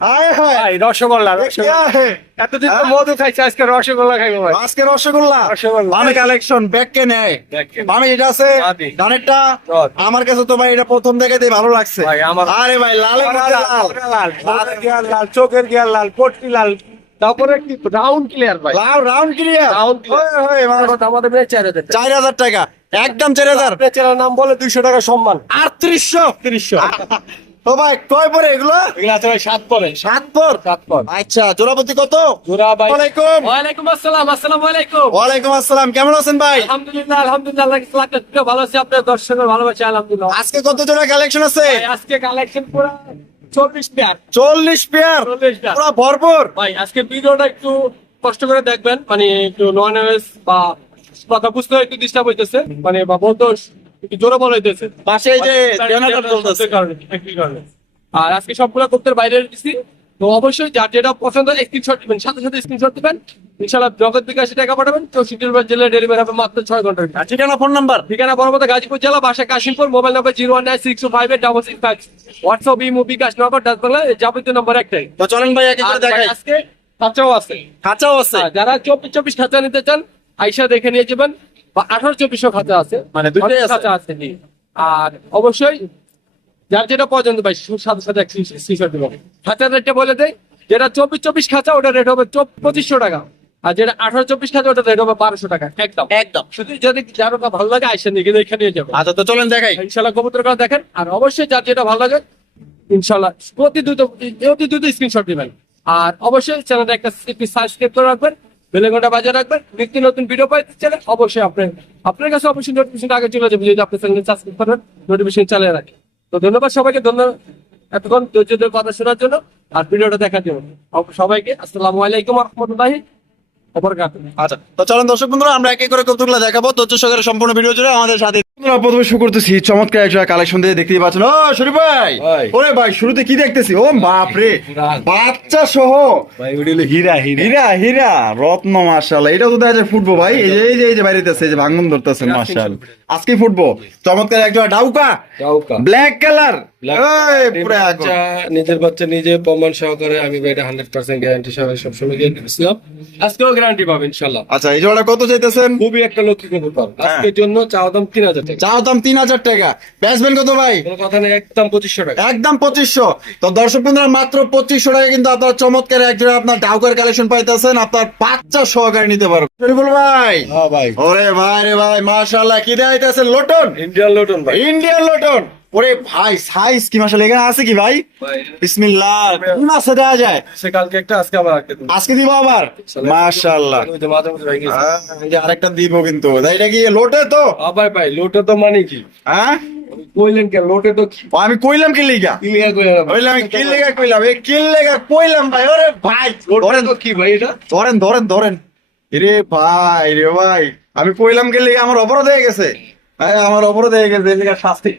হায় রসগোল্লা হ্যাঁ? আজকে রসগোল্লা রসগোল্লা? কালেকশন ব্যাগকে আমার কাছে তো ভাই এটা প্রথম দেখে ভালো লাগছে। আরে ভাই লাল লাল। লাল। লাল চোখের গিয়ার লাল পটকি লাল। তারপরে কি? রাউন্ড ক্লিয়ার ভাই। Round clear? Round clear. আমাদের চার হাজার চার হাজার টাকা। একদম চার হাজার। নাম বলে দুইশো টাকা সম্মান। আর ত্রিশ তিরিশশো ও ভাই কয় পরে এগুলো? এগুলো আছে ভাই সাত পরে। সাত পর? সাত পর। আচ্ছা জোড়াপতি কত? জোড়া ভাই। ওয়ালাইকুম। ওয়ালাইকুম আসসালাম আসসালামু আলাইকুম। ওয়ালাইকুম আসসালাম কেমন আছেন ভাই? আলহামদুলিল্লাহ আলহামদুলিল্লাহ আল্লাহ কিছু লাগলে তুমিও ভালো আছি আপনার দর্শকের ভালোবাসি আলহামদুলিল্লাহ। আজকে কত জোড়া কালেকশন আছে? ভাই, আজকে কালেকশন পুরো চল্লিশ পেয়ার চল্লিশ পেয়ার পুরো ভরপুর? ভাই আজকে ভিডিওটা একটু কষ্ট করে দেখবেন মানে একটু নন এস বা কথা বুঝতে একটু ডিস্টার্ব হইতেছে মানে বা বলতো জোরে বলা হইতেছে পাশে যে চলতেছে। কারণে, আর আজকে সবগুলো করতে বাইরে দিচ্ছি তো অবশ্যই যার যেটা পছন্দ স্ক্রিনশট দিবেন। সাথে সাথে স্ক্রিনশট দিবেন। ইনশাল্লাহ জগৎ বিকাশে টাকা পাঠাবেন। চৌষট্টি জেলে ডেলিভারি হবে মাত্র ছয় ঘণ্টার ঠিকানা ফোন নাম্বার ঠিকানা বরাবর গাজীপুর জেলা বাসা Kashimpur mobile number zero one nine six five eight double six five WhatsApp imo bKash নম্বর ডাচ বাংলা যাবতীয় নম্বর একটাই। তো চলেন ভাই একে করে দেখাই। আজকে বাচ্চাও আছে। খাঁচাও আছে। যারা চব্বিশ চব্বিশ খাঁচা নিতে চান আইসা দেখে নিয়ে যাবেন। বা আঠারো চব্বিশও খাঁচা আছে। মানে দুইটাই অনেক আছে? আর অবশ্যই যার যেটা পছন্দ ভাই সাথে সাথে স্ক্রিনশট দেবো। খাঁচার রেটটা বলে দেয় যেটা চব্বিশ চব্বিশ খাঁচা ওটা রেট হবে পঁচিশশো টাকা। আর যেটা আঠারো চব্বিশ খাঁচা ওটা রেট হবে বারোশো টাকা। একদম। একদম। শুধু যদি যার ওটা ভালো লাগে আইসা নিয়ে গেলে এখানে যাব। আচ্ছা তো চলেন দেখাই। ইনশাল্লাহ কবুতর কথা দেখেন। আর অবশ্যই যার যেটা ভালো লাগে ইনশাল্লাহ প্রতি দ্রুত অতি দ্রুত স্ক্রিনশট দিবেন। আর অবশ্যই চ্যানেলটা একটা সাবস্ক্রাইব করে রাখবেন। বেলেঘন্টা বাজার রাখবেন। নিত্য নতুন ভিডিও পাইতে চাইলে অবশ্যই আপনার আপনার কাছে অবশ্যই নোটিফিকেশন আগে চলে যাবে যদি আপনার চ্যানেল সাবস্ক্রাইব করেন নোটিফিকেশন চালিয়ে রাখেন। তো ধন্যবাদ সবাইকে ধন্যবাদ এতক্ষণ ধৈর্য ধরে কথা শোনার জন্য, আর ভিডিওটা দেখার জন্য। সবাইকে আসসালামু আলাইকুম রহমতুল্লাহি। আচ্ছা তো চলেন দর্শক বন্ধুরা আমরা একে করে কৌতুকগুলো দেখাবো। সহকারে সম্পূর্ণ ভিডিও জুড়ে আমাদের সাথে বন্ধুরা প্রথমে শুরু করতেছি চমৎকার একটা কালেকশন দিয়ে দেখতেই পাচ্ছেন। ও শরীফ ভাই! ভাই। ওরে ভাই শুরুতে কি দেখতেছি? ও বাপ রে বাচ্চা সহ। হীরা হীরা। হীরা রত্ন মার্শাল্লাহ এটা তো দেখা যায় ফুটবো ভাই। এই যে এই যে এই যে বাইরে আছে এই যে ভাঙন ধরতেছেন মার্শাল আজকে ফুটবো চমৎকার একটা ডাউকা। Black colour. নিজের বাচ্চা নিজে প্রমাণ সহকারে আমি এটা হান্ড্রেড পার্সেন্ট গ্যারান্টি সহ সবসময় গ্যারান্টি দিচ্ছিলাম আজকেও গ্যারান্টি ইনশাল্লাহ। আচ্ছা এই জোড়া কত চাইতেছেন? খুবই একটা লক্ষ্মী কবুতর আজকের জন্য দাম তিন হাজার টাকা। চাও দাম তিন হাজার টাকা। বেচবেন কত ভাই? কোনো কথা নেই একদম পঁচিশশো টাকা। একদম পঁচিশশো। তো দর্শক বন্ধুরা মাত্র পঁচিশশো টাকা কিন্তু আপনার চমৎকার একজোড়া আপনার ডাউকার কালেকশন পাইতেছেন। আপনার বাচ্চা সহকারে নিতে পারবেন। ভাই। হ্যাঁ ভাই। ওরে ভাই রে ভাই মাশাআল্লাহ কি দেখাইতেছেন? লোটন? ইন্ডিয়ান লোটন ভাই। ইন্ডিয়ান লোটন। ওরে ভাই সাইজ কি এখানে আছে কি ভাই? বিসমিল্লাহ মাসে দেওয়া যায়? সে কালকে একটা আজকে আবার আজকে দিব আবার? মাশাআল্লাহ। ওই যে মাঝে মাঝে ভাই গেছে। আহ, এই যে আরেকটা দিব কিন্তু। এটা কি লোটে তো? আবার ভাই লোটে তো মানে কি? হ্যাঁ? কইলেন কে লোটে তো আমি কইলাম কি লিগা? কইলাম? কি লেগা কইলাম? কি লেগা কইলাম ভাই? ওরে ভাই ধরেন। তো কি ভাই এটা? ধরেন ধরেন ধরেন। রে ভাই রে ভাই। আমি কইলাম কি লেগা? আমার অপরাধ হয়ে গেছে। হ্যাঁ আমার অপরাধ হয়ে গেছে শাস্তি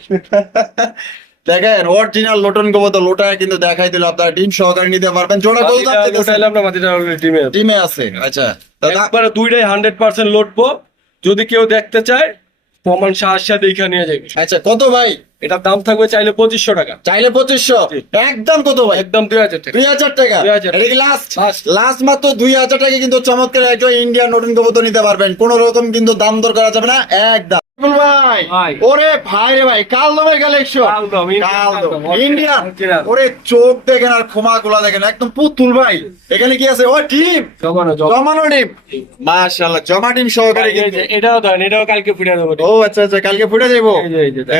দেখেন অরিজিনাল লোটন গোবর লোটায় কিন্তু দেখাই দিল আপনারা ডিম সহকারে নিতে পারবেন। জোড়া কত দাম মাটিটা উঠাইলাম না মাটিটা অলরেডি টিমে। ডিমে আছে। আচ্ছা। একবারে দুইটাই হান্ড্রেড পার্সেন্ট লোটবো। যদি কেউ দেখতে চায় প্রমাণ সাহসা দেখা নিয়ে যাবে। আচ্ছা কত ভাই? এটার দাম থাকবে চাইলে পঁচিশশো টাকা। চাইলে পঁচিশশো? একদম কত ভাই? একদম দুই হাজার টাকা। দুই হাজার টাকা? 2000 এটা কি লাস্ট লাস্ট মাত্র দুই হাজার টাকা কিন্তু চমৎকার একটা ইন্ডিয়ান নতুন কবুতর নিতে পারবেন। কোন রকম কিন্তু দাম দর করা যাবে না একদম। ভাই ভাই। ওরে ভাই রে ভাই কাল কালেকশন কালদম, Indian কালদম, ইন্ডিয়ান original। ওরে চোখ দেখেন আর খোমা গুলা দেখেন একদম পুতুল ভাই। এখানে কি আছে? ও টিম জমানো জমা মাশাআল্লাহ জমা টিম সহকারে এটাও ধরেন এটাও কালকে ফুটে দেবো। ও আচ্ছা আচ্ছা কালকে ফুটে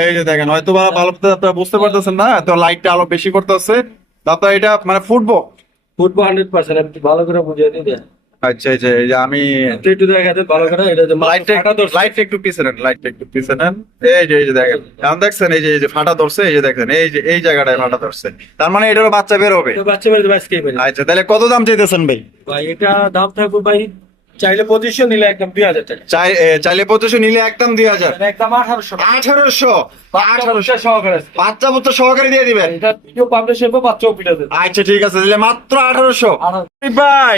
এই যে, দেখেন। হয়তো বা ভালো আপনারা বুঝতে পারতেছেন না তো লাইটটা আলো বেশি করতেছে। তারপর এটা মানে ফুটবো। ফুটবো হান্ড্রেড পার্সেন্ট ভালো করে বুঝিয়ে দিতে আচ্ছা আচ্ছা এই যে আমি একটু দেখাতে ভালো করে এটা যে লাইটটা একটু নেন লাইটটা একটু নেন। এই যে এই যে দেখেন এখন দেখছেন এই যে এই যে ফাটা ধরছে এই যে দেখেন এই যে এই জায়গাটায় ফাটা ধরছে। তার মানে এটারও বাচ্চা বের হবে। বাচ্চা বাচ্চা কে আচ্ছা তাহলে কত দাম চাইতেছেন ভাই? ভাই এটা দাম থাকবে ভাই চাইলে পজিশন নিলে একদম দুই হাজার টাকা। চাই চাইলে পঁচিশশো নিলে একদম দুই হাজার। একদম আঠারোশো। আঠারোশো? আঠারোশো। সহকারে বাচ্চা বুচ্চা সহকারে দিয়ে দিবেন? এটা ভিডিও পাবলিশ হবে বাচ্চাও পিঠা আচ্ছা ঠিক আছে তাহলে মাত্র আঠারোশো। আঠারো- ভাই।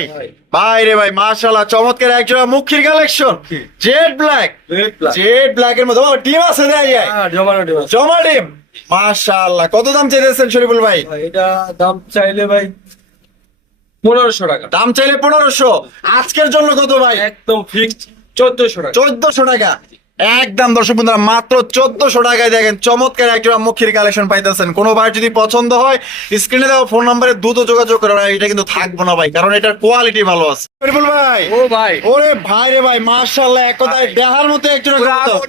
ভাই। রে ভাই মাশাআল্লাহ চমৎকার একজোড়া মুখির collection jet black jet black এর মধ্যে ডিম আছে দেয় যায় হ্যাঁ, আছে। জমা ডিম। মাশাআল্লাহ কত দাম চাইতেছেন শরীফুল ভাই, এটা দাম চাইলে ভাই পনেরোশো টাকা। দাম চাইলে পনেরোশো। আজকের জন্য কত ভাই? একদম ফিক্সড চোদ্দশো টাকা। চোদ্দশো টাকা। একদম দর্শক বন্ধুরা মাত্র চোদ্দশো টাকায় দেখেন চমৎকার একটা মুখের কালেকশন পাইতেছেন। কোনো ভাই যদি পছন্দ হয় স্ক্রিনে দেওয়া ফোন নাম্বারে দ্রুত যোগাযোগ করে ভাই, এটা কিন্তু থাকব না ভাই কারণ এটার কোয়ালিটি ভালো আছে। ভাই! ও ভাই। ওরে ভাই রে ভাই মার্শাল্লাহ এক কথায় দেহার মতো একজন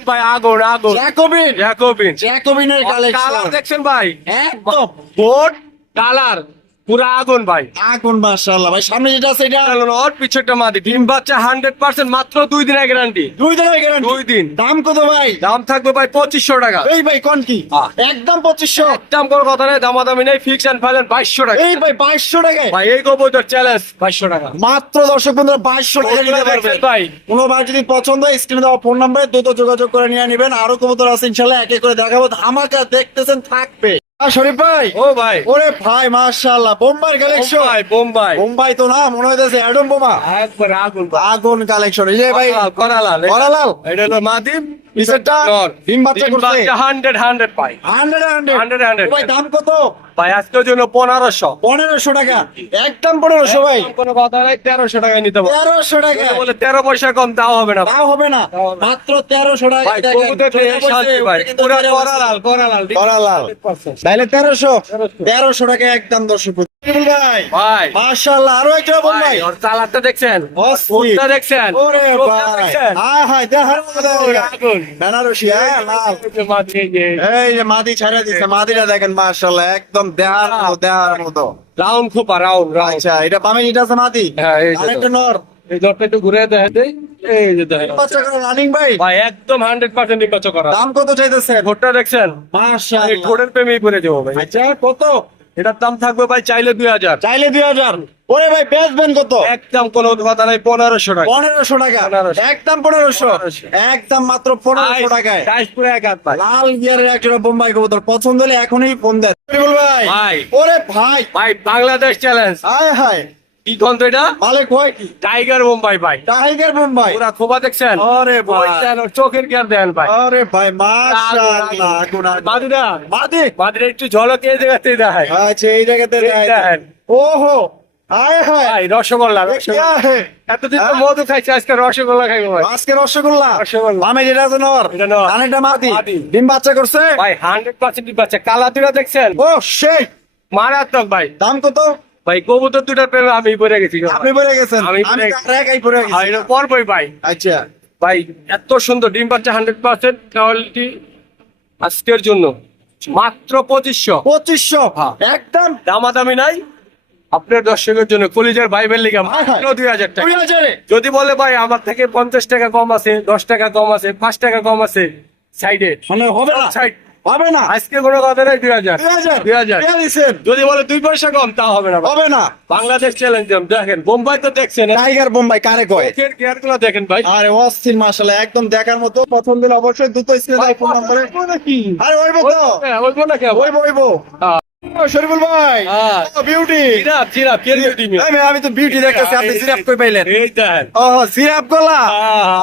ভাই আগুন আগুন। জ্যাকোবিন! জ্যাকোবিন। জ্যাকোবিনের কালেকশন দেখছেন ভাই? একদম। বোর্ড কালার পুরো আগুন ভাই। আগুন মার্শাল্লাহ ভাই সামনে যেটা আছে এটা? ওর পিছনটা মাদি। ডিম বাচ্চা হান্ড্রেড পার্সেন্ট মাত্র দুই দিনের গ্যারান্টি দুই দিনের গ্যারান্টি দুই দিন। দাম কত ভাই? দাম থাকবে ভাই পঁচিশশো টাকা। এই ভাই কোন কি। একদম পঁচিশশো? দাম কোনো কথা নেই দামাদামি নেই ফিক্স অ্যান্ড ফাইনাল বাইশশো টাকা। এই ভাই বাইশশো টাকায়? ভাই এই কবুতর চ্যালেঞ্জ বাইশশো টাকা। মাত্র দর্শক বন্ধুরা বাইশশো টাকা নিতে পারবেন। ভাই। কোনো ভাই যদি পছন্দ হয় স্ক্রিনে দেওয়া ফোন নাম্বারে দ্রুত যোগাযোগ করে নিয়ে নেবেন। আরও কবুতর আছে ইনশাল্লাহ একে করে দেখাবো। ধামাকা দেখতেছেন থাকবে। শরীফ ভাই। ও ভাই। ওরে ভাই মাশাআল্লাহ বোম্বাই কালেকশন বোম্বাই বোম্বাই। বোম্বাই তো না মনে হইতেছে অ্যাডম বোমা একবার আগুন। আগুন কালেকশন এই যে ভাই করালাল। করালাল। এটা হলো মাদিম। পিছেরটা নর। ডিম বাচ্চা করছে হান্ড্রেড হান্ড্রেড পাই হান্ড্রেড হান্ড্রেড 100 100 ভাই দাম কত? ভাই আজকের জন্য পনেরোশো। পনেরোশো টাকা। একদম পনেরোশো ভাই। কোনো কথা নাই তেরোশো টাকা নিতে টাকা। বলে তেরো পয়সা কম তাও হবে না। হবে না। মাত্র তেরোশো টাকা। ভাই কবুতর ভাই। পুরো করালাল করালাল। করালাল। তাইলে তেরোশো। তেরোশো। টাকা একদম দর্শক ভাই ভাই মাশাআল্লাহ আরও একটা বোন ভাই ভাই। ওর চালারটা দেখছেন? ওরটা দেখছেন? ওরে ভাই। দেখছেন? দেখার মতো আগুন। বেনারসি লাল। এই যে মাদি ছাড়া দিচ্ছে মাদিটা দেখেন মাশাআল্লাহ একদম দেহার মতো দেহার মতো। রাউন্ড খোপা রাউন্ড রাউন্ড। আচ্ছা এটা পামে যেটা আছে মাদি হ্যাঁ, এই আরেকটা নর। এই দরটা একটু ঘুরে দেখে দেই। এই যে দেখেন। বাচ্চা করে রানিং ভাই। ভাই একদম করা। দাম কত চাইতেছেন? ভোটটা দেখছেন? মাশাআল্লাহ। ঘোড়ের যাব ভাই। আচ্ছা কত? এটার দাম থাকবে ভাই চাইলে দুই হাজার। চাইলে দুই হাজার। ওরে ভাই বেচবেন কত? একদম কোনো কথা নাই পনেরোশো টাকা। পনেরোশো টাকা? 1500 একদম পনেরোশো? একদম মাত্র পনেরোশো টাকায়। পুরো এক হাত লাল গিয়ারের একটা বোম্বাই কবুতর। পছন্দ হলে এখনই ফোন দেন। ভাই। ওরে ভাই। ভাই বাংলাদেশ চ্যালেঞ্জ হায় হায়। কি টাইগার ভাই। টাইগার দেখছেন? ভাই। চোখের ভাই। ভাই একটু ঝলকে এই জায়গাতে আচ্ছা, ওহো হায় রসগোল্লা এতদিন হ্যাঁ? মধু খাইছে আজকে রসগোল্লা খাই আজকে রসগোল্লা? রসগোল্লা। ডিম বাচ্চা করছে? ভাই হান্ড্রেড পার্সেন্ট ডিম বাচ্চা। কালা দেখছেন? ও সেই। মারাত্মক ভাই। দাম কত? ভাই কবুতর দুটার প্রেমে আমি পড়ে গেছি আপনি পড়ে গেছেন? আমি পড়ে গেছি। এটা পরবই ভাই। আচ্ছা। ভাই এত সুন্দর ডিম বাচ্চা হান্ড্রেড পার্সেন্ট কোয়ালিটি আজকের জন্য। মাত্র পঁচিশশো। পঁচিশশো? হ্যাঁ। একদম? দামাদামি নাই। আপনার দর্শকের জন্য কলিজার বাইবেল হায়। মাত্র দুই হাজার টাকা। যদি বলে ভাই আমার থেকে পঞ্চাশ টাকা কম আছে দশ টাকা কম আছে পাঁচ টাকা কম আছে সাইডে মানে হবে না। সাইড হবে না। আজকে কোনো কথা নেই দুই হাজার। দুই হাজার। যদি বলে দুই পয়সা কম তা হবে না। হবে না। বাংলাদেশ চ্যালেঞ্জ দেখেন বোম্বাই তো দেখছেন। টাইগার বোম্বাই কারে কয়? কেয়ারগুলো দেখেন ভাই। আরে অস্থির মাশাআল্লাহ একদম দেখার মতো। প্রথম দিন অবশ্যই দুটো স্ক্রিনে ফোন নম্বরে আরে ওইব তো। ওইব না কে ওইবো ওইবো। শরীফুল ভাই। হ্যাঁ। বিউটি জিরাফ জিরাফ কে ডিউটি মি আমি তো বিউটি দেখতেছি আপনি সিরাপ কই পাইলেন? ও সিরাপ গলা।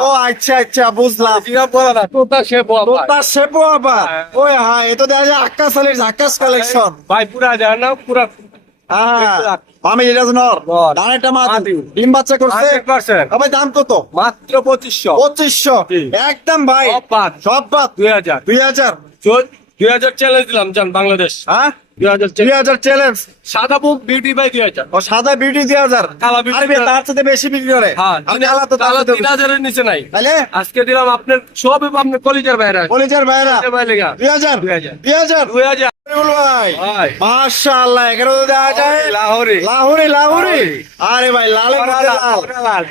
ও আচ্ছা আচ্ছা বুঝলাম। জিরাফ বলা না তোতা সে তো তার শেপো আবার। ওই হ্যাঁ এ দেখা যায় আকাশ আলীর আকাশ কালেকশন ভাই পুরা যায় না পুরা আমি যেটা নর। নর। ডানেরটা মাদি। মাদি। ডিম বাচ্চা করছে। দাম কত? মাত্র পঁচিশশো। পঁচিশশো। একদম ভাই। সব সব বাদ। দুই হাজার। দুই হাজার। দুই হাজার চ্যালেঞ্জ দিলাম জান বাংলাদেশ। হ্যাঁ? দুই হাজার দুই হাজার চ্যালেঞ্জ সাদা বুক বিউটি বাই দুই হাজার। ও সাদা বিউটি দুই হাজার। কালা আরে তার সাথে বেশি বিক্রি করে হ্যাঁ কালা তো সাথে তিন হাজারের নিচে নাই। তাহলে আজকে দিলাম আপনার সবই আপনার কলিজার বাইরে কলিজার লেগা। দুই হাজার। দুই হাজার। দুই হাজার। দুই হাজার। শরীফুল ভাই ভাই। মাশাআল্লাহ এখানে তো দেখা যায়। লাহোরে। লাহুরি। আরে ভাই লালে। লাল।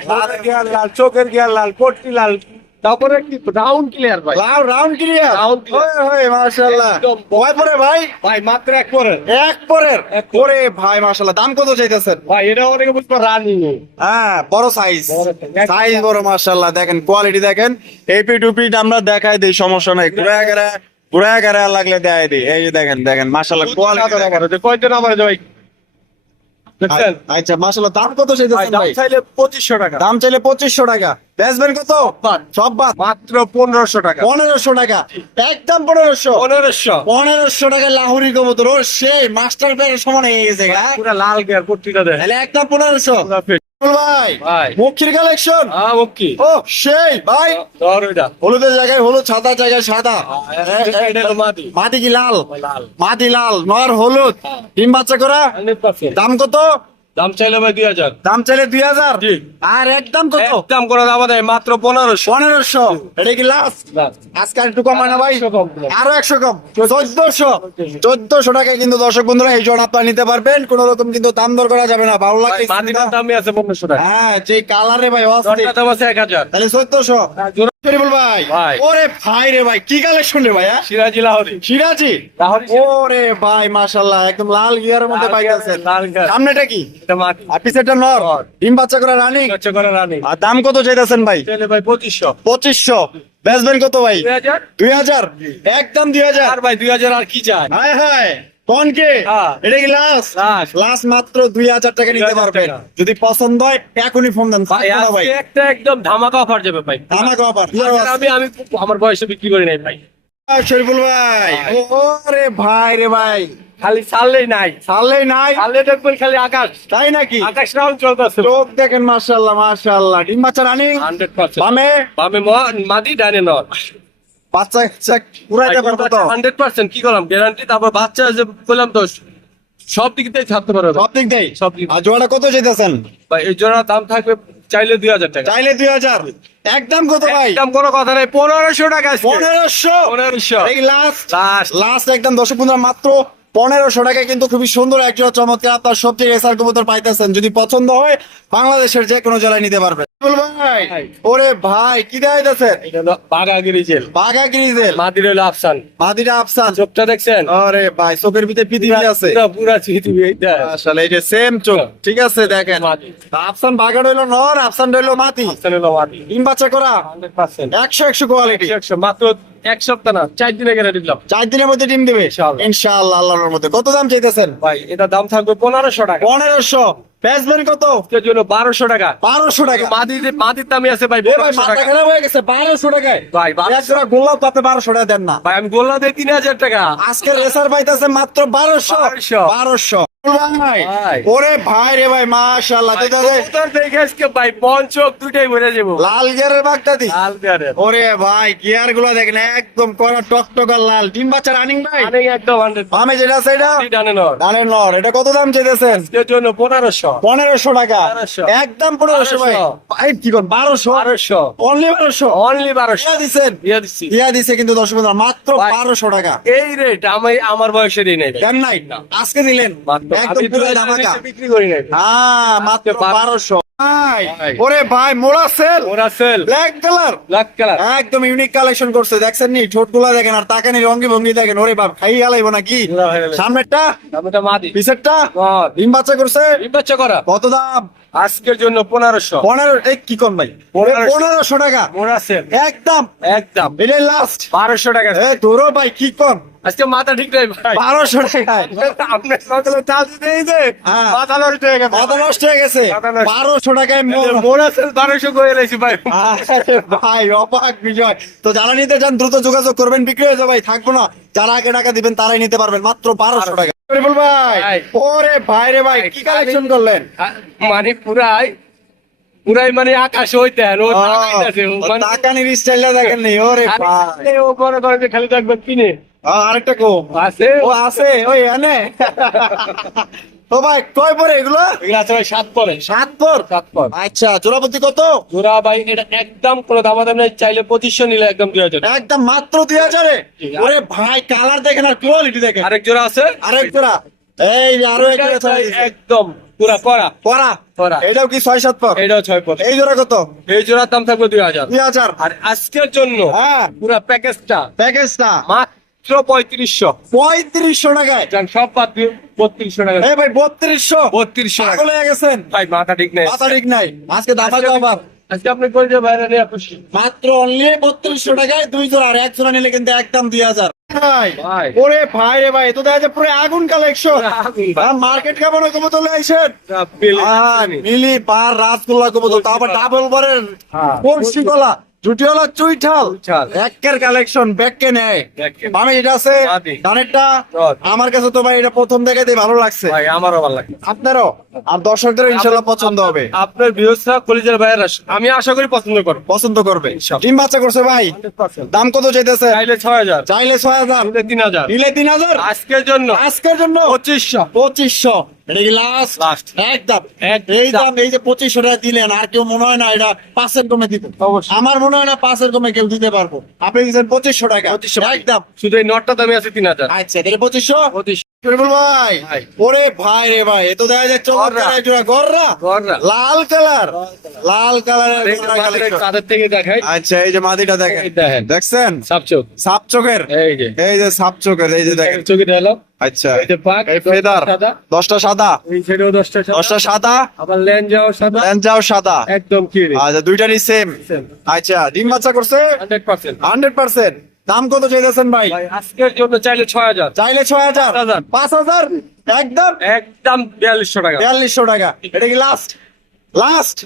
লাল চোখের গিয়ার লাল পট্টি লাল। তারপরে কি রাউন্ড ক্লিয়ার ভাই? রাউন্ড ক্লিয়ার ওই মাশাআল্লাহ। কয় পরে ভাই? ভাই মাত্র এক এক পরের। ওরে ভাই মাশাআল্লাহ। দাম কত চাইতেছেন? ভাই এটা অনেকে বুঝব রানি হ্যাঁ বড় সাইজ সাইজ বড় মাশাআল্লাহ। দেখেন কোয়ালিটি দেখেন। এপি টুপি আমরা দেখাই দেই সমস্যা নাই। ঘুরে গেলে ঘুরে গেলে লাগলে দেয় দিই। এই যে দেখেন দেখেন মাশাআল্লাহ কোয়ালিটি কয়দিন আমার ভাই আচ্ছা মাশাআল্লাহ দাম কত সেই দাম চাইলে পঁচিশশো টাকা। দাম চাইলে পঁচিশশো টাকা। বেচবেন কত? সব বাদ মাত্র পনেরোশো টাকা। পনেরোশো টাকা। একদম পনেরোশো। পনেরোশো। পনেরোশো টাকা লাহুরি কবুতর ও সেই মাস্টার প্যারের সমান হয়ে গেছে। পুরা লাল গিয়ার পত্রিকা দেয় একদম পনেরোশো। কালেকশন হ্যাঁ ও সেই ভাই। হলুদের জায়গায় হলুদ সাদা জায়গায় সাদা। মাটি মাটি কি লাল? লাল। মাটি লাল নর হলুদ। ডিম বাচ্চা করা? দাম কত? দাম চাইলে ভাই দুই হাজার। দাম চাইলে দুই হাজার? আর একদম কত একদম করে দাম দেয় মাত্র পনেরোশো। পনেরোশো। এটা কি লাস্ট আজকে একটু কম হয় না ভাই? আরও একশো কম। চোদ্দশো। চোদ্দশো টাকা কিন্তু দর্শক বন্ধুরা এই জন্য আপনারা নিতে পারবেন। কোন রকম কিন্তু দাম দর করা যাবে না ভালো লাগে দামই আছে পনেরোশো টাকা। হ্যাঁ যে কালারে ভাই দাম আছে এক হাজার। তাহলে চোদ্দশো। ভাই। ভাই। ওরে ভাই রে ভাই কি কালেকশন রে ভাই হ্যাঁ? সিরাজি লাহরি। সিরাজি? ওরে ভাই মাশাল্লাহ একদম লাল গিয়ারের মধ্যে লাল গিয়ার। সামনেটা কি? এটা মাটি আর পিছেরটা নর। ডিম বাচ্চা করে রানিং। হচ্ছে করে রানি। আর দাম কত চাইতেছেন ভাই? ভাই পঁচিশশো। পঁচিশশো। বেচবেন কত ভাই? দুই হাজার। একদম দুই হাজার। আর ভাই দুই হাজার আর কি চাই? হায় হায়। কনকে হ্যাঁ। এটা কি লাস্ট Last। মাত্র দুই হাজার টাকা নিতে 2000 পারবেন। যদি পছন্দ হয় এখনই ফোন দেন। ভাই একটা একদম ধামাকা অফার যাবে ভাই। আমাকে অফার আমি আমি আমার বয়সে বিক্রি করি নাই ভাই। শরীফুল ভাই। ওরে ভাই রে ভাই। খালি ছাড়লেই নাই। ছাড়লেই নাই। ছাড়লে দেখবেন খালি আকাশ। তাই নাকি? আকাশ রাউন্ড চলতেছে। চোখ দেখেন মাশাল্লাহ মাশাল্লাহ ডিম বাচ্চা রানিং? Hundred percent. বামে? বামে মাটি ডানে নর। বাচ্চা পারব তো কি করলাম? গ্যারান্টি তারপর বাচ্চা যে বললাম তো সব দিক দিয়ে ছাড়তে পারবে। সব দিক দেই সব দিক আর কত চাইতেছেন? ভাই এই জোড়া দাম থাকবে চাইলে দুই হাজার টাকা। চাইলে দুই হাজার। একদম কত ভাই? একদম কোনো কথা নেই। পনেরোশো টাকা পনেরোশো? পনেরোশো। এই লাস্ট লাস্ট লাস্ট একদম দশ পনেরো মাত্র। পনেরোশো টাকায় কিন্তু খুবই সুন্দর একজোড়া চমৎকার আপনার সবচেয়ে রেসার কবুতর পাইতেছেন। যদি পছন্দ হয় বাংলাদেশের যে কোনো জেলায় নিতে পারবেন। ভাই! ভাই। ওরে ভাই কি দেখাইতেছেন? এটা হলো বাঘা গ্রিজেল। মাদির হলো আফসান। মাদিরা আফসান। চোখটা দেখছেন? আরে ভাই চোখের ভিতরে পৃথিবী আছে। পুরা পুরা পৃথিবী এইটা আসলে এটা সেম চোখ। ঠিক আছে দেখেন। আফসান বাঘা রইল নর আফসান ডিম বাচ্চা করা। একশো একশো কোয়ালিটি। একশো একশো মাত্র এক সপ্তাহ না চার দিনে কেটে দিলাম চার দিনের মধ্যে ডিম দিবে। ইনশাআল্লাহ। আল্লাহর মধ্যে কত দাম চাইতেছেন? ভাই এটা দাম থাকবে পনেরোশো টাকা। পনেরোশো। বেচবেন কত? এর জন্য বারোশো টাকা। বারোশো টাকা। মাদির মাদির দামই আছে ভাই ভাই পনেরোশো মাথা খারাপ হয়ে গেছে টাকায়। ভাই বারোশো একজোড়া গোলাপ তো আপনি বারোশো টাকা দেন না। ভাই আমি বললাম যে তিন হাজার টাকা। আজকের রেসার পাইতেছে মাত্র বারোশো। 1200 ভাই। ভাই। ওরে ভাই রে ভাই মাশাল্লাহ তুই তাহলে কবুতর দেখে ভাই পঞ্চক মরে যাব। লাল গিয়ারের লাল ওরে ভাই গিয়ারগুলো দেখেন একদম করা লাল। ডিম বাচ্চা রানিং ভাই? একদম আমি যেটা আছে এটা জানে না নর এটা কত দাম চাইতেছেন? এর জন্য পনেরোশো। পনেরোশো। টাকা। একদম পনেরোশো ভাই। 1200 কি কর বারোশো? বারোশো। অনলি বারোশো? অনলি বারোশো। দিচ্ছেন ইয়া দিছে। কিন্তু দশ পনেরো মাত্র বারোশো টাকা। এই রেট আমি আমার বয়সেরই নেই। ভাই। কেন নাই। আজকে দিলেন। মাত্র। একদম পুরো ধামাকা। বিক্রি করি নাই। হ্যাঁ মাত্র বারোশো। ওরে ভাই মোরা সেল মোরা সেল ব্ল্যাক কালার ব্ল্যাক কালার একদম ইউনিক কালেকশন করছে দেখছেন নি? ঠোঁটগুলা দেখেন আর রঙ্গি ভঙ্গি দেখেন। ওরে বাপ খাই গালাইবো নাকি? সামনেরটা? দামটা মাদি। পিছেরটা? ডিম বাচ্চা করছে? বাচ্চা করা। কত দাম? আজকের জন্য পনেরোশো। পনেরো কি কম ভাই? পনেরোশো। টাকা। সেল একদম। একদম। লাস্ট বারোশো টাকা। তোরও ভাই কি কম? আজকে মাথা ঠিক নাই ভাই। বারোশো টাকায়। আপনার হ্যাঁ। মাথা নষ্ট হয়ে গেছে। মাথা নষ্ট হয়ে গেছে। বারোশো টাকায়। মোরা সেল বারোশো করে এলাইছি ভাই। ভাই অবাক বিজয়। তো যারা নিতে চান দ্রুত যোগাযোগ করবেন। বিক্রি হয়ে যাবে ভাই থাকব না। যারা আগে টাকা দিবেন তারাই নিতে পারবেন মাত্র বারোশো টাকা। ভাই ভাই। ওরে ভাই রে ভাই কি কালেকশন করলেন? মানে পুরাই পুরাই মানে আকাশ হইতে ও মানে- টাকানির স্টাইলটা দেখেন নি ওরে ভাই। ও করে খালি কিনে। আরেকটা কম আছে। ও আছে ওই এনে। ও ভাই কয় পরে এগুলো? এগুলো আছে ভাই সাত পরে। সাত পর? সাত পর। আচ্ছা জোড়াপতি কত? জোড়া ভাই এটা একদম কোনো দামাদাম নেই চাইলে পঁচিশশো নিলে একদম দুই হাজার। একদম মাত্র দুই হাজারে? ওরে ভাই কালার দেখেন আর কোয়ালিটি দেখেন। আরেক জোড়া আছে? আরেক জোড়া। এই আরও একদম পুরা করা পরা? পরা। এটাও কি ছয় সাত পর? এটাও ছয় পর। এই জোড়া কত? এই জোড়ার দাম থাকবে দুই হাজার। দুই হাজার। আর আজকের জন্য হ্যাঁ। পুরা প্যাকেজটা প্যাকেজটা? মাত্র পঁয়ত্রিশশো। পঁয়ত্রিশশো টাকায়? সব বাদ দিয়ে বত্রিশশো টাকা। ভাই বত্রিশশো? বত্রিশশো টাকা। হয়ে গেছেন? ভাই মাথা ঠিক নেই। মাথা ঠিক নাই। আজকে দাম আবার আজকে আপনি করে দিয়ে বাইরে নিয়ে খুশি? মাত্র অনলি বত্রিশশো টাকায় দুই জোড়া আর এক জোড়া নিলে কিন্তু একদম দুই হাজার। ভাই ভাই। ওরে ভাই রে ভাই তো দেখা যায় পুরো আগুন কালেকশন মার্কেট কেমন আর মিলি পার তারপর ডাবল বারের হ্যাঁ। কলসি চুইঠাল চুইঠাল। একের কালেকশন ব্যাককে নেয়। এটা আছে ডানেরটা। আমার কাছে তো ভাই এটা প্রথম দেখাতে ভালো লাগছে। ভাই আমারও ভালো লাগে আপনারও? আর দর্শকদের ইনশাল্লাহ পছন্দ হবে। আপনার বিহসা কলেজের বাইরে আমি আশা করি পছন্দ করব। পছন্দ করবে। ডিম বাচ্চা করছে ভাই। দাম কত চাইতেছে? চাইলে ছয় হাজার। চাইলে ছয় হাজার। নিলে তিন হাজার। নিলে তিন হাজার? আজকের জন্য। আজকের জন্য? পঁচিশশো। পঁচিশশো। এটা কি লাস্ট। একদম। এই দাম এই যে পঁচিশশো টাকা দিলেন আর কেউ মনে হয় না এটা পাঁচের কমে দিতে। আমার মনে হয় না পাঁচের কমে কেউ দিতে পারব। আপনি দিচ্ছেন পঁচিশশো টাকা। একদম শুধু এই নটটা দামে আছে তিন হাজার। আচ্ছা তাহলে পঁচিশশো। পঁচিশ শরীফুল ভাই ভাই। ওরে ভাই রে ভাই এ তো দেখা যাচ্ছে গররা। গররা? গররা। লাল কালার। লাল কালারের তাদের থেকে দেখাই। আচ্ছা এই যে মাদিটা দেখেন। দেখেন। দেখছেন? সাপচোক এই যে। এই যে সাপ চোখের এই যে দেখেন। চোখে আচ্ছা। এই ফেদার। দশটা সাদা। দশটা সাদা। দশটা সাদা। আবার সাদা। ল্যাঞ্জাও সাদা। একদম কিরি আচ্ছা দুইটারই সেম আচ্ছা ডিম বাচ্চা করছে? Hundred percent. Hundred percent. দাম কত চাইতেছেন ভাই? আজকের জন্য চাইলে ছয় হাজার। চাইলে ছয় হাজার। পাঁচ হাজার। একদম? একদম বিয়াল্লিশশো টাকা। বিয়াল্লিশশো টাকা। এটা কি লাস্ট লাস্ট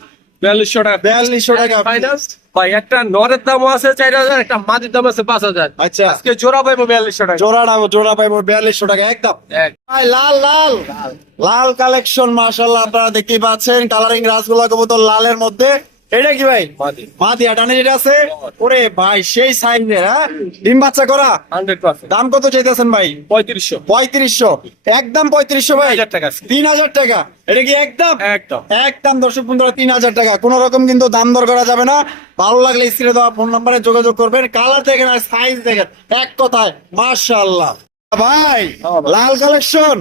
বিয়াল্লিশশো টাকা। বিয়াল্লিশশো টাকা। ফাইনাল ভাই একটা নরের দামও আছে চার হাজার একটা মাটির দাম আছে পাঁচ হাজার। আচ্ছা। আজকে জোড়া পাইবো বিয়াল্লিশশো টাকা। জোড়াটা জোড়া পাইবো বিয়াল্লিশশো টাকা একদম। ভাই লাল লাল। লাল কালেকশন মাশাল্লাহ আপনারা দেখতেই পাচ্ছেন। কালারিং রাসগোল্লা কবুতর লালের মধ্যে। এটা কি ভাই? মাদি। মাদি যেটা আছে ওরে ভাই সেই সাইজের হ্যাঁ? ডিম বাচ্চা করা? দাম কত চাইতেছেন ভাই? পঁয়ত্রিশশো। পঁয়ত্রিশশো। একদম পঁয়ত্রিশশো ভাই? টাকা তিন হাজার টাকা। এটা কি একদম? একদম। একদম দর্শক বন্ধুরা তিন হাজার টাকা। কোন রকম কিন্তু দাম দর করা যাবে না। ভালো লাগলে স্ক্রিনে দেওয়া ফোন নাম্বারে যোগাযোগ করবেন। কালার দেখেন আর সাইজ দেখেন। এক কথায় মাশাআল্লাহ। ভাই লাল কালেকশন।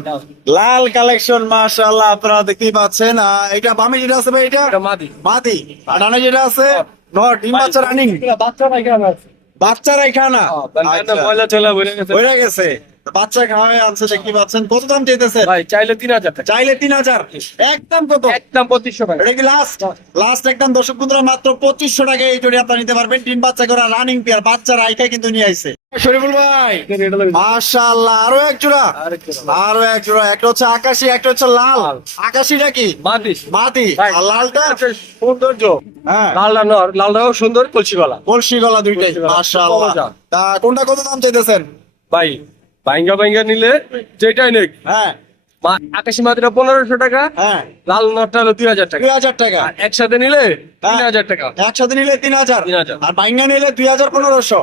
লাল কালেকশন মাশাআল্লাহ আপনারা দেখতেই পাচ্ছেন। এটা বামে যেটা আছে ভাই এটা? মাদি। মাদি। আর ডানে যেটা আছে? নট ডিম বাচ্চা রানিং বাচ্চা আছে। খানা আচ্ছা। ময়লা চলা বলে গেছে। বাচ্চা খাওয়াই আনছে দেখতে পাচ্ছেন। কত দাম চাইতেছে ভাই চাইলে তিন হাজার চাইলে তিন হাজার। একদম কত? একদম পঁচিশশো টাকা। এটা কি লাস্ট লাস্ট একদম দর্শক বন্ধুরা মাত্র পঁচিশশো টাকা এই জোড়ি আপনারা নিতে পারবেন। তিন বাচ্চা করা রানিং পেয়ার বাচ্চা রাইখা কিন্তু নিয়ে আইছে। শরীফুল ভাই। মাশাআল্লাহ আরও এক জোড়া। আরও এক জোড়া একটা হচ্ছে আকাশি একটা হচ্ছে লাল। লাল। আকাশিটা কি? মাটি আর লালটা? সৌন্দর্য। হ্যাঁ। লালটা নর লালটাও সুন্দর দুইটাই। মাশাআল্লাহ। তা কোনটা কত দাম চাইতেছেন? ভাই ভাইঙ্গা ভাইঙ্গা নিলে যেটাই নেই হ্যাঁ। আকাশি মাটিটা পনেরোশো টাকা হ্যাঁ। লাল নটটা হলো দুই হাজার টাকা। দুই হাজার টাকা। একসাথে নিলে তিন হ্যাঁ। হাজার টাকা। একসাথে নিলে তিন হাজার। 3000 আর বাইঙ্গা নিলে দুই হাজার পনেরোশো।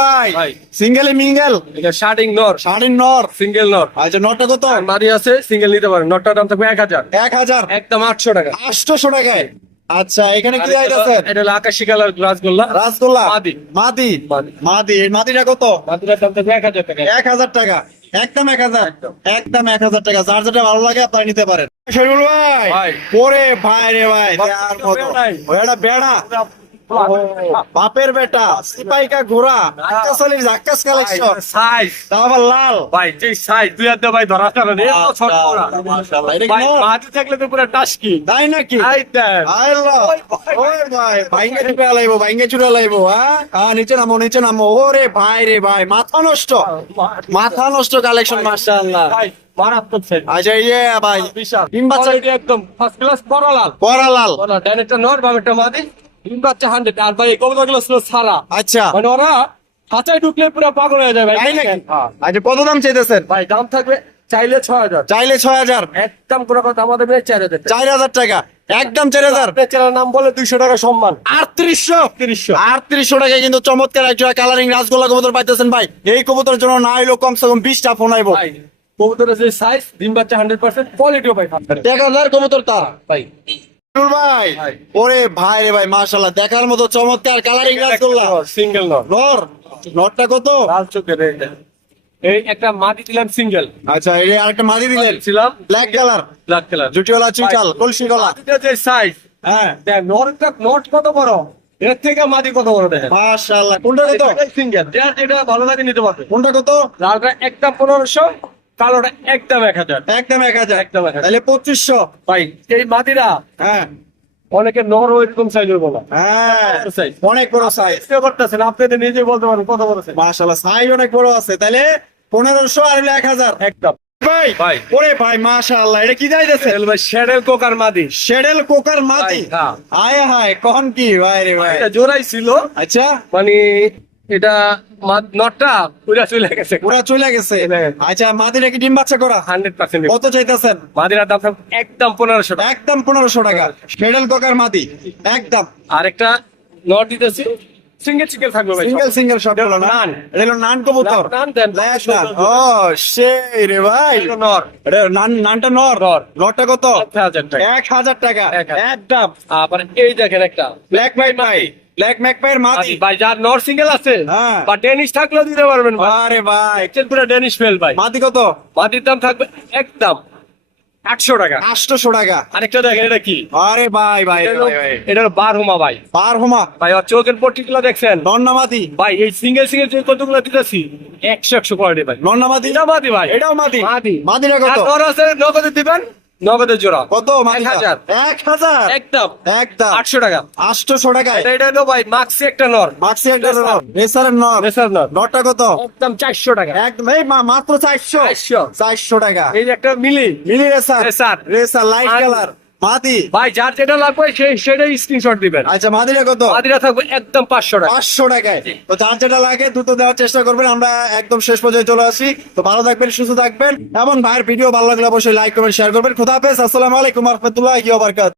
ভাই ভাই। Single mingle? এটা শার্টিং নর। সিঙ্গেল নর। আচ্ছা কত? মারি আছে সিঙ্গেল নিতে পারেন। নটটার দাম থাকবে এক হাজার। এক হাজার। একদম আটশো টাকা। আটশোশো টাকায়। আচ্ছা এখানে কি এটা আকাশি কালার গ্লাস গোল্লা রাসগোল্লা। মাদি। মাদি। মাদি। মাদি মাদিটা কত? মাটিটার দাম থাকবে এক হাজার টাকা। এক হাজার টাকা। একদম এক হাজার একদম। এক হাজার টাকা। যার যেটা ভালো লাগে আপনারা নিতে পারেন। শরীফুল ভাই পরে ভাই রে ভাই বেড়া। বাপের বেটা সিপাইকা ঘোড়া আকাশালির আকাশ কালেকশন সাইজ আবার লাল। ভাই যে সাইজ দুই হাজার ভাই ধরা টানা নেই এত ছোট করা। মাশাআল্লাহ, এটা কি? মাটি থাকলে তো পুরো টাস্কি। তাই নাকি? ভাই ভাইঙ্গে চুরা লাইবো ভাইঙ্গে চুরা লাইবো হ্যাঁ? হ্যাঁ নিচে নামো নিচে নামো। ওরে ভাই রে ভাই মাথা নষ্ট। মাথা নষ্ট কালেকশন মাশাআল্লাহ। মারাত্মক সাইজ আচ্ছা এই যে ভাই বিশাল। ডিম বাচ্চা একদম ফার্স্ট ক্লাস পরালাল। পরা লাল ওরা ডাইনেটা নর বামেটা মাদি ডিম বাচ্চা হান্ড্রেড আর ভাই এই কবুতরগুলো ছিল সারা। আচ্ছা। মানে ওরা খাঁচায় ঢুকলে পুরো পাগল হয়ে যাবে তাই হ্যাঁ। আচ্ছা কত দাম চাইতেছেন? ভাই দাম থাকবে চাইলে ছয় হাজার। চাইলে ছয় হাজার। একদম কোনো কথা আমাদের চার হাজার চার হাজার টাকা একদম চার হাজার। বেচারার নাম বলে দুইশো টাকা সম্মান। আটত্রিশশো? তিরিশশো আটত্রিশশো টাকায় কিন্তু চমৎকার একটা কালারিং রাসগোল্লা কবুতর পাইতেছেন ভাই। এই কবুতরের জন্য না হইলেও কমসে কম বিশটা ফোন আইবো। কবুতরের যে সাইজ ডিম বাচ্চা হান্ড্রেড পার্সেন্ট কোয়ালিটিও ভাই এক হাজার কবুতর তার। ভাই ভাই। ভাই। ওরে ভাই রে ভাই মাশাল্লাহ দেখার মতো চমৎকার কালারিং রাসগোল্লা সিঙ্গেল নর নর। নরটা কত? লাল চোখের এই একটা মাটি দিলাম সিঙ্গেল আচ্ছা এই আরেকটা মাদি দিলেন। ছিলাম ব্ল্যাক কালার ব্ল্যাক কালার জুটিওয়ালা চুইটাল কলসি গলা। যে সাইজ হ্যাঁ। দেখ নটটা নট কত বড়? এর থেকে কত বড় দেখেন? কোনটা কত? সিঙ্গেল যেটা ভালো লাগে নিতে পারবে। কোনটা কত? লালটা একটা পনেরোশো কালোটা একদম এক হাজার। একদম এক হাজার। একদম এক হাজার। তাহলে পঁচিশশো। ভাই এই মাটিরা হ্যাঁ। অনেকে নর এরকম সাইজ হইব হ্যাঁ। অনেক বড় সাইজ করতেছেন আপনি নিজে বলতে পারেন কত বড় size। মাশাআল্লাহ সাইজ অনেক বড় আছে। তাহলে পনেরোশো আর এক হাজার। একদম। ভাই ভাই। ওরে ভাই মাশাআল্লাহ এটা কি যাইতেছে? ভাই কোকার মাদি। শেডেল কোকার ভাই, হ্যাঁ। হায় কখন কি? ভাই রে ভাই। এটা জোড়াই ছিল। আচ্ছা। মানে এটা নটটা পুরা চলে গেছে। পুরা চলে গেছে? আচ্ছা মাদিরা কি ডিম বাচ্চা করা? হান্ড্রেড পার্সেন্ট কত চাইতেছেন? মাদিরার দাম একদম পনেরোশো টাকা। একদম পনেরোশো টাকা। শেডেল কোকার মাটি একদম। আর একটা নট দিতেছি। সিঙ্গেল চিকেন থাকবে ভাই সিঙ্গেল সিঙ্গেল সব হলো নান। এটা হলো নান কবুতর। নান- নান দেন। ল্যাশ নান। ও সেই রে ভাই। নর। এটা নান নানটা নর। নর। নরটা কত? এক হাজার টাকা। একদম। আবার এই দেখেন একটা। ব্ল্যাক ম্যাক ভাই ব্ল্যাক মাটি ভাই যার নর সিঙ্গেল আছে হ্যাঁ। বা ডেনিশ থাকলেও দিতে পারবেন আরে ভাই। পুরো ডেনিশ ফেল ভাই। মাটি কত? মাটির দাম থাকবে একদম আটশো টাকা। আটশোশো টাকা। আরেকটা দেখেন এটা কি? আরে ভাই ভাই এটা বার হুমা ভাই। পার হোমা ভাই। চোখের পট্টিগুলো দেখছেন? নন্না মাটি ভাই এই সিঙ্গেল সিঙ্গেল যে কতগুলো দিতেছি? একশো একশো কোয়ালিটি ভাই। নন্না মাটি এটা মাদি ভাই। এটাও মাটি মাটি মাটিটা কত? আছে নগদে দিবেন? নগদের জোড়া। কত এক হাজার। এক হাজার? একদম। একদম। আটশো টাকা। আটশোশো টাকা এটা হলো ভাই মাক্সি একটা নর। মাক্সি একটা নর। রেসারের নর। রেসার নর। নরটা কত? একদম চারশো টাকা। একদম। এই মা- মাত্র চারশো। চারশো। চারশো টাকা। এই একটা মিলি। মিলি racer. Racer. Racer light colour. ভাই যার যেটা লাগবে সেই সেটাই স্ক্রিনশট দিবেন। আচ্ছা মাদিরা কত? মাদিরা থাকবে একদম পাঁচশো টাকা। পাঁচশো টাকায়। তো যার যেটা লাগে দ্রুত দেওয়ার চেষ্টা করবেন। আমরা একদম শেষ পর্যায়ে চলে আসি। তো ভালো থাকবেন সুস্থ থাকবেন। এবং ভাইয়ের ভিডিও ভালো লাগলে অবশ্যই লাইক করবেন শেয়ার করবেন। খুদাফেজ আসসালাম আসসালামু আলাইকুম রহমতুল্লাহ বারকাত